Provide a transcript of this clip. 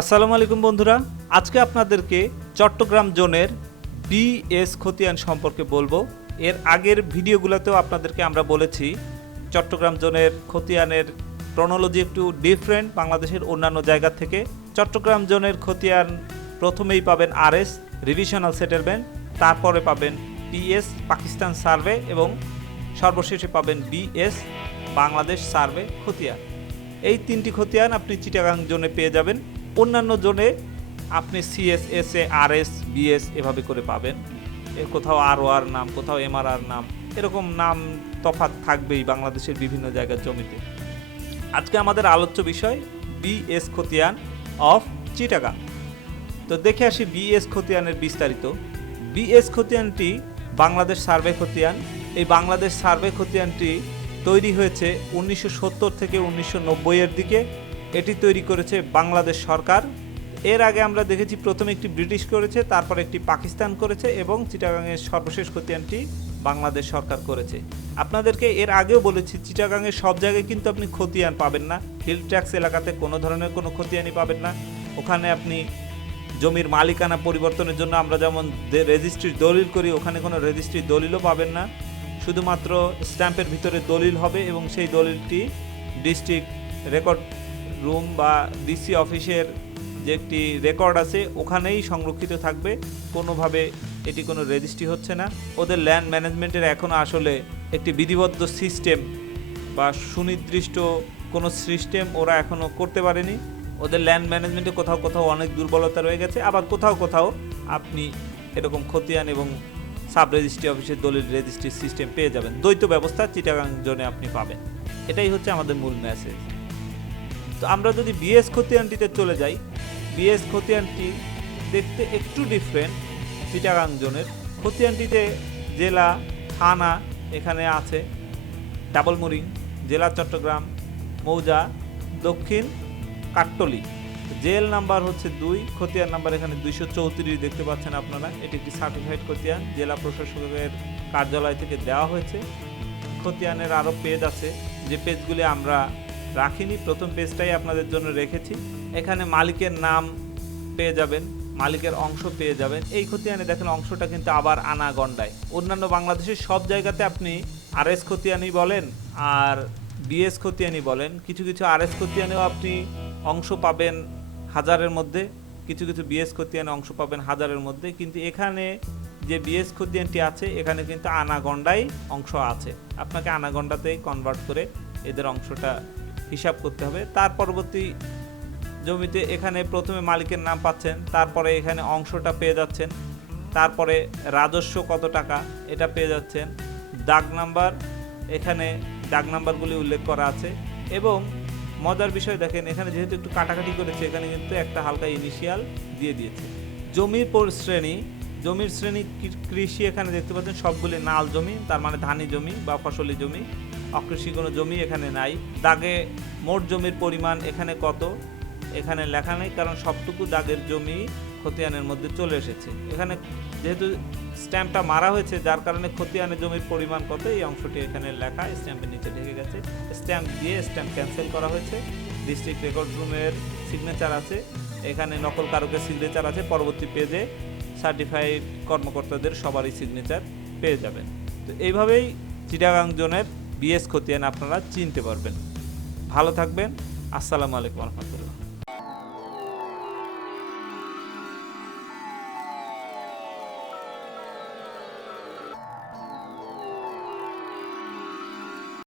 আসসালামু আলাইকুম বন্ধুরা। আজকে আপনাদেরকে চট্টগ্রাম জোনের বিএস খতিয়ান সম্পর্কে বলব। এর আগের ভিডিওগুলোতেও আপনাদেরকে আমরা বলেছি, চট্টগ্রাম জোনের খতিয়ানের ক্রনোলজি একটু ডিফারেন্ট বাংলাদেশের অন্যান্য জায়গা থেকে। চট্টগ্রাম জোনের খতিয়ান প্রথমেই পাবেন আরএস রিভিশনাল সেটেলমেন্ট তারপরে পাবেন পিএস, পাকিস্তান সার্ভে, এবং সর্বশেষে পাবেন বিএস, বাংলাদেশ সার্ভে খতিয়ান। এই তিনটি খতিয়ান আপনি চিটাগাং জোনে পেয়ে যাবেন। অন্যান্য জোনে আপনি CS S A R S BS এভাবে করে পাবেন। কোথাও আর ও আর নাম, কোথাও এমআর আর নাম, এরকম নাম তফাৎ থাকবেই বাংলাদেশের বিভিন্ন জায়গার জমিতে। আজকে আমাদের আলোচ্য বিষয় বিএস খতিয়ান অফ চিটাগাং তো দেখে আসি বিএস খতিয়ানের বিস্তারিত। বিএস খতিয়ানটি বাংলাদেশ সার্ভে খতিয়ান। এই বাংলাদেশ সার্ভে খতিয়ানটি তৈরি হয়েছে উনিশশো সত্তর থেকে উনিশশো এর দিকে। এটি তৈরি করেছে বাংলাদেশ সরকার। এর আগে আমরা দেখেছি প্রথমে একটি ব্রিটিশ করেছে, তারপর একটি পাকিস্তান করেছে এবং চিটাগাংয়ের সর্বশেষ খতিয়ানটি বাংলাদেশ সরকার করেছে। আপনাদেরকে এর আগেও বলেছি, চিটাগাংয়ের সব জায়গায় কিন্তু আপনি খতিয়ান পাবেন না। হিল ট্যাক্স এলাকাতে কোনো ধরনের কোনো খতিয়ানই পাবেন না। ওখানে আপনি জমির মালিকানা পরিবর্তনের জন্য আমরা যেমন রেজিস্ট্রির দলিল করি, ওখানে কোনো রেজিস্ট্রির দলিলও পাবেন না। শুধুমাত্র স্ট্যাম্পের ভিতরে দলিল হবে এবং সেই দলিলটি ডিস্ট্রিক্ট রেকর্ড রুম বা ডিসি অফিসের যে একটি রেকর্ড আছে, ওখানেই সংরক্ষিত থাকবে। কোনোভাবে এটি কোনো রেজিস্ট্রি হচ্ছে না। ওদের ল্যান্ড ম্যানেজমেন্টের এখনও আসলে একটি বিধিবদ্ধ সিস্টেম বা সুনির্দিষ্ট কোনো সিস্টেম ওরা এখনও করতে পারেনি। ওদের ল্যান্ড ম্যানেজমেন্টে কোথাও কোথাও অনেক দুর্বলতা রয়ে গেছে। আবার কোথাও কোথাও আপনি এরকম খতিয়ান এবং সাব রেজিস্ট্রি অফিসের দলিল রেজিস্ট্রি সিস্টেম পেয়ে যাবেন। দ্বৈত ব্যবস্থা চিটাগাং জোনে আপনি পাবেন। এটাই হচ্ছে আমাদের মূল মেসেজ তো আমরা যদি বিএস খতিয়ানটিতে চলে যাই বিএস খতিয়ানটি দেখতে একটু ডিফারেন্ট চিটাগাং জোনের খতিয়ানটিতে জেলা থানা এখানে আছে ডাবল মুরিং জেলা চট্টগ্রাম, মৌজা, দক্ষিণ কাট্টলি। জেল নাম্বার হচ্ছে দুই, খতিয়ান নাম্বার এখানে দুইশো চৌত্রিশ দেখতে পাচ্ছেন আপনারা। এটি একটি সার্টিফাইড খতিয়ান, জেলা প্রশাসকের কার্যালয় থেকে দেওয়া হয়েছে। খতিয়ানের আরও পেজ আছে, যে পেজগুলি আমরা রাখিনি, প্রথম পেজটাই আপনাদের জন্য রেখেছি। এখানে মালিকের নাম পেয়ে যাবেন, মালিকের অংশ পেয়ে যাবেন। এই খতিয়ানে দেখেন অংশটা কিন্তু আবার আনা গন্ডায় অন্যান্য বাংলাদেশের সব জায়গাতে আপনি আর এস খতিয়ানি বলেন আর বিএস খতিয়ানি বলেন। কিছু কিছু আর এস খতিয়ানেও আপনি অংশ পাবেন হাজারের মধ্যে, কিছু কিছু বিএস খতিয়ানে অংশ পাবেন হাজারের মধ্যে। কিন্তু এখানে যে বিএস খতিয়ানটি আছে, এখানে কিন্তু আনাগন্ডাই অংশ আছে। আপনাকে আনাগন্ডাতেই কনভার্ট করে এদের অংশটা হিসাব করতে হবে। তার পরবর্তী জমিতে এখানে প্রথমে মালিকের নাম পাচ্ছেন, তারপরে এখানে অংশটা পেয়ে যাচ্ছেন, তারপরে রাজস্ব কত টাকা এটা পেয়ে যাচ্ছেন, দাগ নাম্বার, এখানে দাগ নাম্বারগুলি উল্লেখ করা আছে এবং মজার বিষয় দেখেন, এখানে যেহেতু একটু কাটাকাটি করেছে, এখানে কিন্তু একটা হালকা ইনিশিয়াল দিয়ে দিয়েছে। জমির পর শ্রেণি, জমির শ্রেণি কৃষি এখানে দেখতে পাচ্ছেন সবগুলি নাল জমি, তার মানে ধানি জমি বা ফসলি জমি। অকৃষি কোনো জমি এখানে নাই। দাগে মোট জমির পরিমাণ এখানে কত? এখানে লেখা নেই, কারণ সবটুকু দাগের জমি খতিয়ানের মধ্যে চলে এসেছে। এখানে যেহেতু স্ট্যাম্পটা মারা হয়েছে, যার কারণে খতিয়ানের জমির পরিমাণ কত, এই অংশটি এখানে লেখা, স্ট্যাম্পের নিচে ঢেকে গেছে। স্ট্যাম্প দিয়ে স্ট্যাম্প ক্যান্সেল করা হয়েছে। ডিস্ট্রিক্ট রেকর্ড রুমের সিগনেচার আছে। এখানে নকল কারকের সিগনেচার আছে। পরবর্তী পেজে সার্টিফাইড কর্মকর্তাদের সবারই সিগনেচার পেয়ে যাবেন। তো এইভাবেই চিটাগাং জোনের বিএস খতিয়ান আপনারা চিনতে পারবেন। ভালো থাকবেন। আসসালামু আলাইকুম রহমতুল্লাহ।